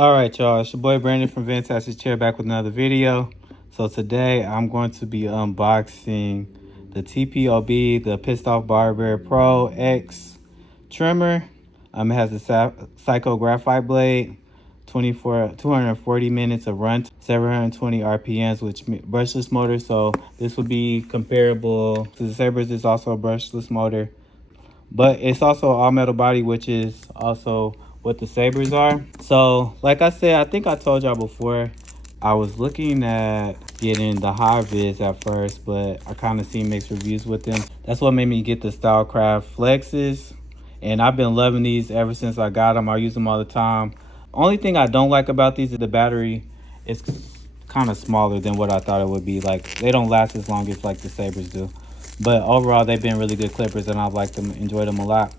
All right, y'all. It's your boy Brandon from Fantastic Chair back with another video. So today I'm going to be unboxing the TPOB, the Pissed Off Barber Pro X trimmer. It has a Psycho Graphite blade, 240 minutes of run, 720 RPMs with brushless motor. So this would be comparable to the Sabres. It's also a brushless motor, but it's also all metal body, which is also what the Sabres are. So like I said, I think I told y'all before, I was looking at getting the high vis at first, but I kind of seen mixed reviews with them. That's what made me get the Stylecraft Flexes, and I've been loving these ever since I got them. I use them all the time. Only thing I don't like about these is the battery. It's kind of smaller than what I thought it would be. Like, they don't last as long as like the Sabres do. But overall, they've been really good clippers, and I've liked them, enjoyed them a lot.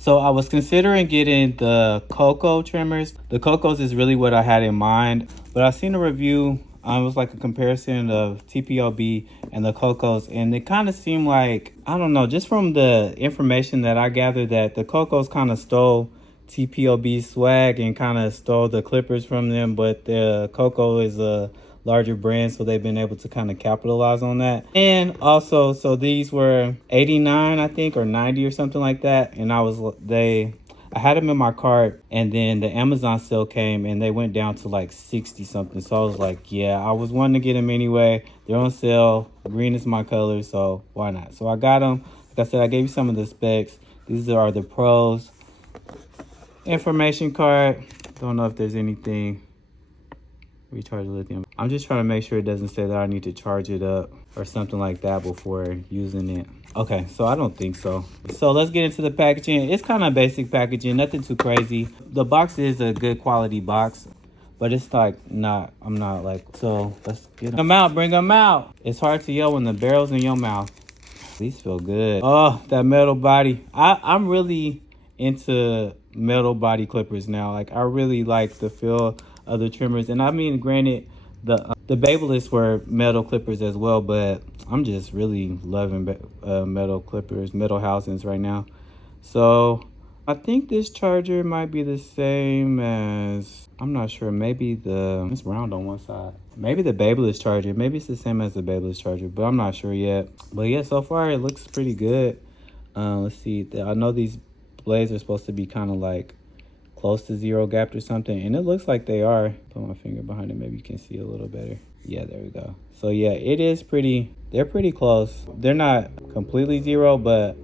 So I was considering getting the Coco trimmers. The Cocos is really what I had in mind, but I seen a review. It was like a comparison of TPOB and the Cocos, and it kind of seemed like, I don't know, just from the information that I gathered, that the Cocos kind of stole TPOB swag and kind of stole the clippers from them, but the Coco is a larger brand, so they've been able to kind of capitalize on that. And also, so these were 89, I think, or 90 or something like that, and I had them in my cart, and then the Amazon sale came and they went down to like 60 something. So I was like, yeah, I was wanting to get them anyway. They're on sale. Green is my color, so why not? So I got them. Like I said, I gave you some of the specs. These are the pros. Information card. Don't know if there's anything. Recharge lithium. I'm just trying to make sure it doesn't say that I need to charge it up or something like that before using it. Okay, so I don't think so. So let's get into the packaging. It's kind of basic packaging, nothing too crazy. The box is a good quality box, but it's like not, I'm not like, so let's get them out, bring them out. It's hard to yell when the barrel's in your mouth. These feel good. Oh, that metal body. I'm really into metal body clippers now. Like, I really like the feel of the trimmers. And I mean, granted, the Babyliss were metal clippers as well, but I'm just really loving metal clippers, metal housings right now. So I think this charger might be the same as, I'm not sure, maybe it's round on one side. Maybe the Babyliss charger, maybe it's the same as the Babyliss charger, but I'm not sure yet. But yeah, so far it looks pretty good. Let's see, I know these blades are supposed to be kind of like close to zero gapped or something, and it looks like they are. Put my finger behind it, maybe you can see a little better. Yeah, there we go. So yeah, they're pretty close. They're not completely zero, but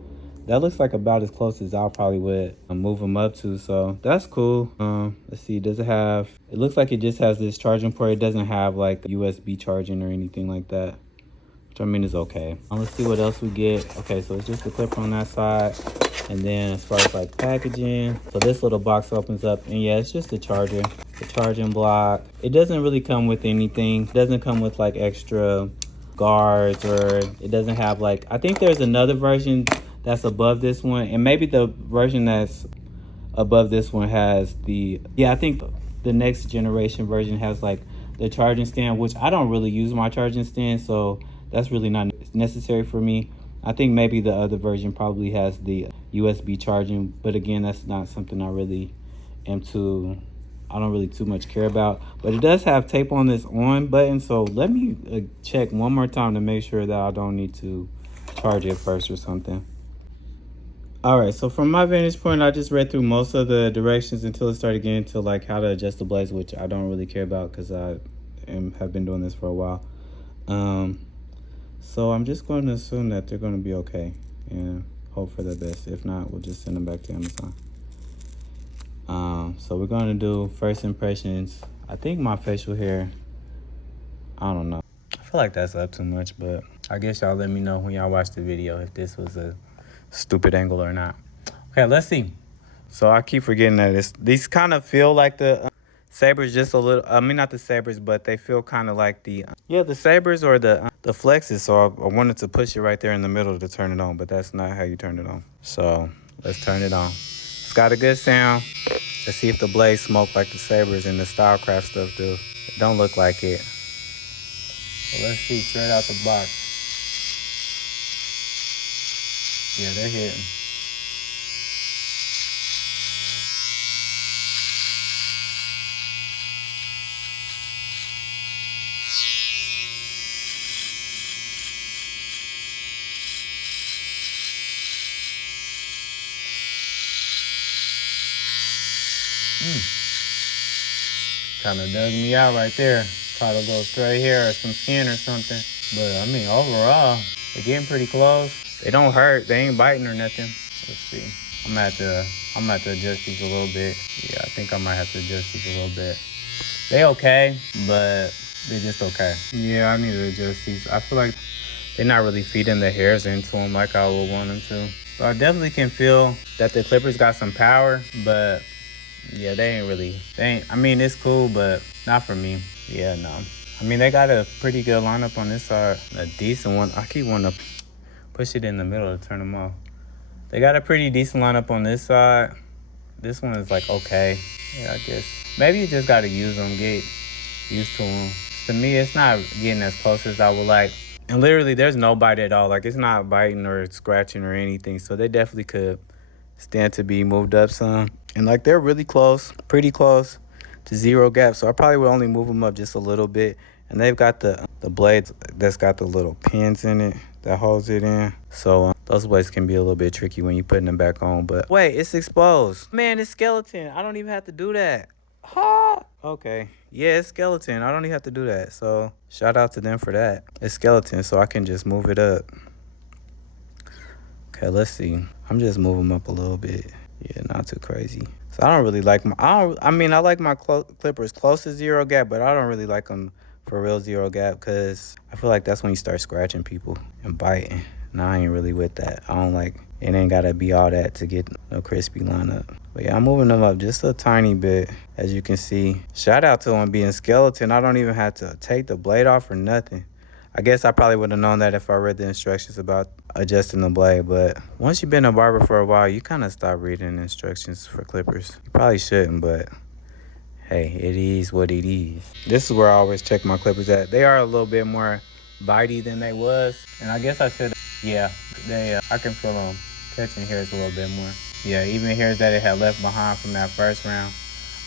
that looks like about as close as I probably would move them up to. So that's cool. Let's see, does it have, it looks like it just has this charging port. It doesn't have like USB charging or anything like that, which I mean is okay. Let's see what else we get. Okay, so it's just the clipper on that side. And then as far as like packaging, so this little box opens up, and yeah, it's just the charger, the charging block. It doesn't really come with anything. It doesn't come with like extra guards, or it doesn't have like, I think there's another version that's above this one, and maybe the version that's above this one has the, yeah, I think the next generation version has like the charging stand, which I don't really use my charging stand, so that's really not necessary for me. I think maybe the other version probably has the USB charging, but again, that's not something I really am too, I don't really too much care about. But it does have tape on this on button, so let me check one more time to make sure that I don't need to charge it first or something. All right, so from my vantage point, I just read through most of the directions until it started getting to like how to adjust the blades, which I don't really care about because I have been doing this for a while. So I'm just going to assume that they're going to be okay and hope for the best. If not, we'll just send them back to Amazon. So we're going to do first impressions. I think my facial hair, I don't know. I feel like that's up too much, but I guess y'all let me know when y'all watch the video if this was a stupid angle or not. Okay, let's see. So I keep forgetting that these kind of feel like the Sabres just a little, I mean, not the Sabres, but they feel kind of like the Sabres or the Flexes. So I wanted to push it right there in the middle to turn it on, but that's not how you turn it on. So let's turn it on. It's got a good sound. Let's see if the blades smoke like the Sabres and the Stylecraft stuff do. It don't look like it. So let's see straight out the box. Yeah, they're hitting. Kind of dug me out right there. Caught a little stray hair or some skin or something. But I mean, overall, they're getting pretty close. They don't hurt. They ain't biting or nothing. Let's see. I'm gonna have to adjust these a little bit. Yeah, I think I might have to adjust these a little bit. They okay, but they're just okay. Yeah, I need to adjust these. I feel like they're not really feeding the hairs into them like I would want them to. So I definitely can feel that the clippers got some power, but yeah, I mean, it's cool, but not for me. Yeah, no. I mean, they got a pretty good lineup on this side. A decent one. I keep wanting to push it in the middle to turn them off. They got a pretty decent lineup on this side. This one is like, okay. Yeah, I guess. Maybe you just got to use them, get used to them. To me, it's not getting as close as I would like. And literally, there's no bite at all. Like, it's not biting or scratching or anything. So they definitely could stand to be moved up some. And like, they're really close, pretty close to zero gap. So I probably would only move them up just a little bit. And they've got the blades that's got the little pins in it that holds it in. So those blades can be a little bit tricky when you're putting them back on. But wait, it's exposed. Man, it's skeleton. I don't even have to do that. Ha! Okay. Yeah, it's skeleton. I don't even have to do that. So shout out to them for that. It's skeleton, so I can just move it up. Okay, let's see. I'm just moving them up a little bit. Yeah, not too crazy. So I don't really like my, I like my clippers close to zero gap, but I don't really like them for real zero gap because I feel like that's when you start scratching people and biting. And I ain't really with that. I don't like, it ain't gotta be all that to get no crispy lineup. But yeah, I'm moving them up just a tiny bit, as you can see. Shout out to them being skeleton. I don't even have to take the blade off or nothing. I guess I probably would have known that if I read the instructions about adjusting the blade, but once you've been a barber for a while, you kind of stop reading instructions for clippers. You probably shouldn't, but hey, it is what it is. This is where I always check my clippers at. They are a little bit more bitey than they was, and I guess I should, yeah, I can feel them catching hairs a little bit more. Yeah, even hairs that it had left behind from that first round.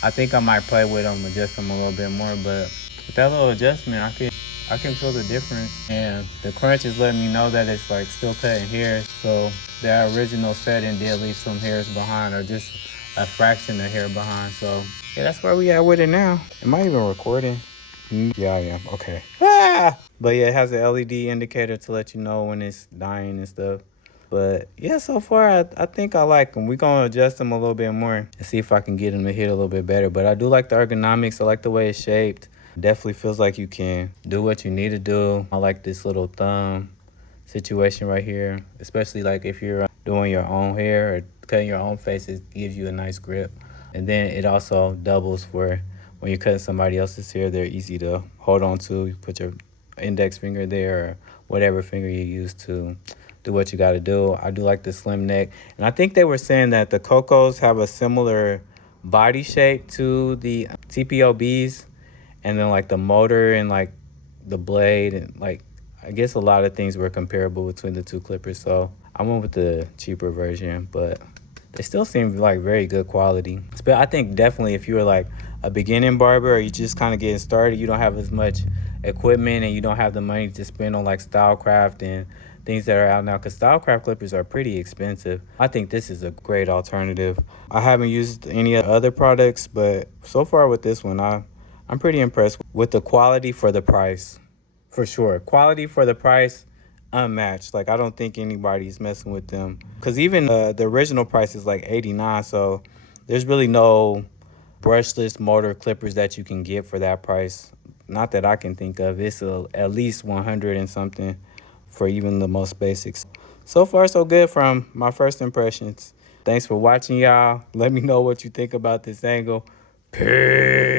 I think I might play with them, adjust them a little bit more, but with that little adjustment, I can feel the difference, and the crunch is letting me know that it's like still cutting hairs. So the original setting did leave some hairs behind, or just a fraction of hair behind. So yeah, that's where we at with it now. Am I even recording? Yeah, I am. Okay. But yeah, it has an LED indicator to let you know when it's dying and stuff. But yeah, so far I think I like them. We're gonna adjust them a little bit more and see if I can get them to hit a little bit better. But I do like the ergonomics. I like the way it's shaped. Definitely feels like you can do what you need to do. I like this little thumb situation right here, especially like if you're doing your own hair or cutting your own face. It gives you a nice grip. And then it also doubles for when you're cutting somebody else's hair. They're easy to hold on to. You put your index finger there or whatever finger you use to do what you got to do. I do like the slim neck. And I think they were saying that the Cocos have a similar body shape to the TPOBs. And then like the motor and like the blade and like, I guess a lot of things were comparable between the two clippers. So I went with the cheaper version, but they still seem like very good quality. But I think definitely if you were like a beginning barber or you just kind of getting started, you don't have as much equipment and you don't have the money to spend on like Stylecraft and things that are out now, because Stylecraft clippers are pretty expensive. I think this is a great alternative. I haven't used any other products, but so far with this one, I'm pretty impressed with the quality for the price, for sure. Quality for the price, unmatched. Like, I don't think anybody's messing with them. Because even the original price is like $89, so there's really no brushless motor clippers that you can get for that price. Not that I can think of. It's at least 100 and something for even the most basics. So far, so good from my first impressions. Thanks for watching, y'all. Let me know what you think about this angle. Peace.